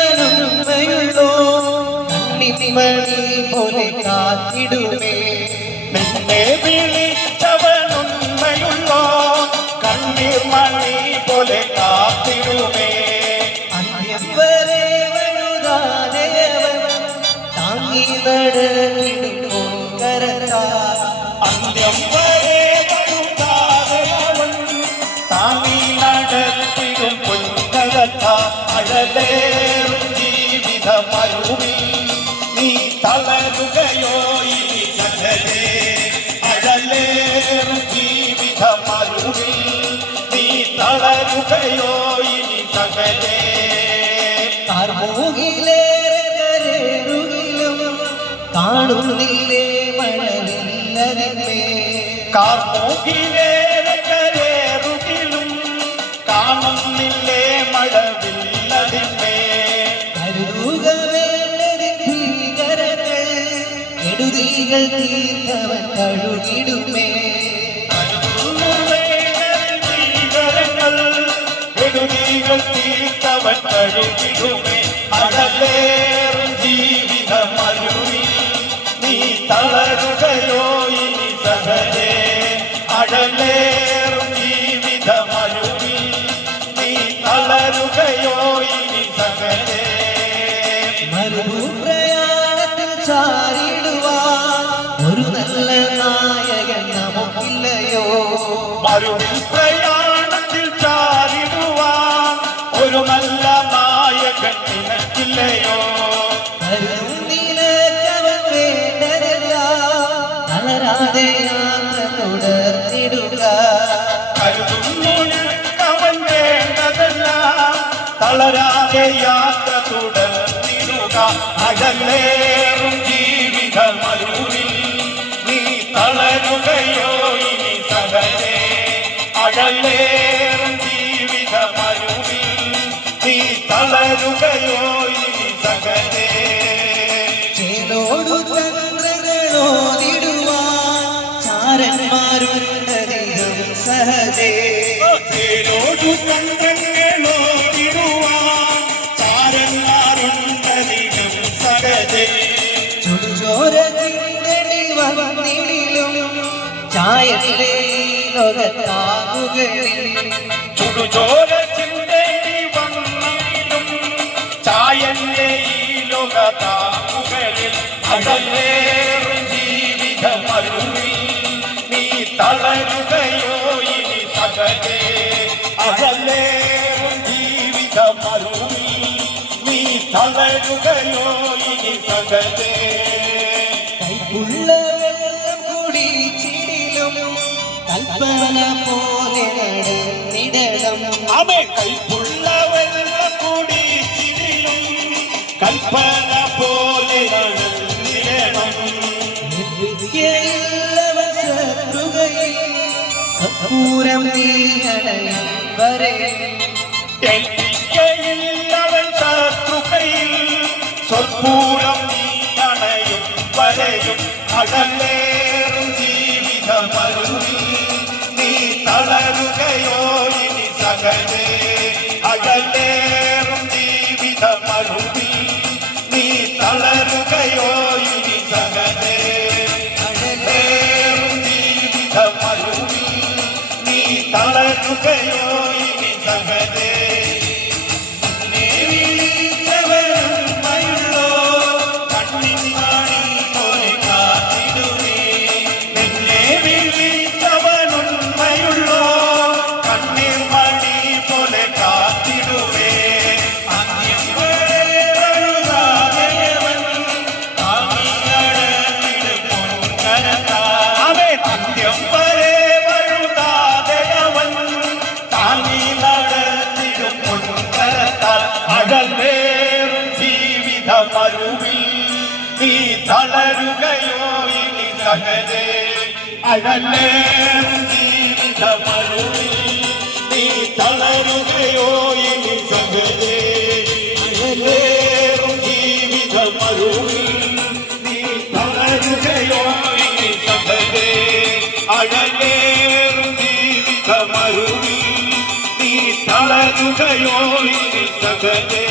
വിളിച്ചവനുള്ളോ കണ്ണിമണി പോലെ കാത്തിടുമേ. നിന്നെ വിളിച്ചവനുള്ളോ കണ്ണിമണി പോലെ കാത്തിടുമേ. അന്ത്യം വരെ വഴുതാനേവൻ താങ്ങി നടന്നിടുമോ കരതാ. അന്ത്യം വരെ വഴുതാനേവൻ താങ്ങി നടത്തിടും പൊൻകരത്താ. അഴലേറും ജീവിതമരുവി നീ തളരുകയോ ഇനി സകലേ. അഴലേറും ജീവിതമരുവി നീ തളരുകയോ ഇനി സകലേ. കാർമൂകിലേറെ കരേറുകിലും കാണുന്നില്ലേ മഴവില്ലതിന്മേ. കാർമൂകിലേറെ കരേറുകിലും കാണുന്നില്ലേ മഴവില്ലതിന്മേ. കരുതുക വേണ്ടതിൻ ഭീകരങ്ങൾ കെടുതികൾ തീർത്തവൻ കഴുകിടുമേ. കെടുതികൾ തീർത്തവൻ കഴുകിടുമേ. അഴലേറും ജീവിതമരുവി നീ തളരുകയോ ഇനി സകലേ. അഴലേറും ജീവിതമരുവി നീ തളരുകയോ ഇനി സകലേ. മരുഭൂപ്രയാണത്തിൽ ചാരിടുവാൻ ഒരു നല്ല നായകൻ നമുക്കില്ലയോ. മരുഭൂപ്രയാണത്തിൽ ചാരിടുവാൻ ഒരു നല്ല നായകൻ നിനക്കില്ലയോ. നിനക്കവൻ വേണ്ടതല്ല തളരാതെ യാത്ര തുടർന്നിടുക. കരുതുന്നവൻ വേണ്ടതല്ല തളരാതെ യാത്ര തുടർന്നിടുക. അഴലേറും ജീവിതമരുവിൽ നീ തളരുകയോ ഇനി സകലേ. അഴലേറും ജീവിതമരുവിൽ നീ തളരുകയോ ഇനി സകലേ. ചേലോടു തന്ത്രങ്ങളോടിടുവാൻ ചാരന്മാരുണ്ടധികം സഹജേ. ചേലോടു തന്ത്രങ്ങളോടിടുവാൻ ചാരന്മാരുണ്ടധികം സഹജേ. ചുടുചോര ചിന്തടി വന്നിടിലും ചായത്തിലെ ലോകത്താകുകളിൽ. ചുടുചോര ചിന്തേണ്ടി വന്നിടും ചായന്റെ ഈ ലോകത്താകുകളിൽ. അഴലേറും ജീവിതമരുവി നീ തളരുകയോ ഇനി സകലേ. അഴലേറും ജീവിതമരുവി നീ തളരുകയോ ഇനി സകലേ. കൈപ്പുള്ള വെള്ളം കുടിച്ചിടിലും കൽപ്പന പോലെ നടന്നിടണം. അവൻ കൈപ്പുള്ള വെള്ളം കുടിച്ചിടിലും കൽപ്പന പോലെ നടന്നിടണം. നിർവിദ്യയുള്ളവൻ ശത്രുകയിൽ സപ്പൂരം നീയണയും വരെ. ഏൽപ്പിക്കയില്ലവൻ ശത്രുക്കയിൽ സ്വൽപൂരം നീ അണയും വരെയും. അഴലേറും ജീവിതമരുവി നീ തളരുകയോ ഇനി സകലേ. അഴലേറും ജീവിതമരുവി നീ തളരുകയോ ഇനി സകലേ. അഴലേറും ജീവിതമരുവി നീ തളരുകയോ ഇനി സകലേ. നിന്നെ വിളിച്ചവനുള്ളോ സഹജേ അഴലേറും ജീവിതമരുവിൽ നീ തളരുകയോ ഇനി സഹജേ അഴലേറും ജീവിതമരുവിൽ നീ തളരുകയോ ഇനി സഹജേ അഴലേറും ജീവിതമരുവിൽ നീ തളരുകയോ ഇനി സഹജേ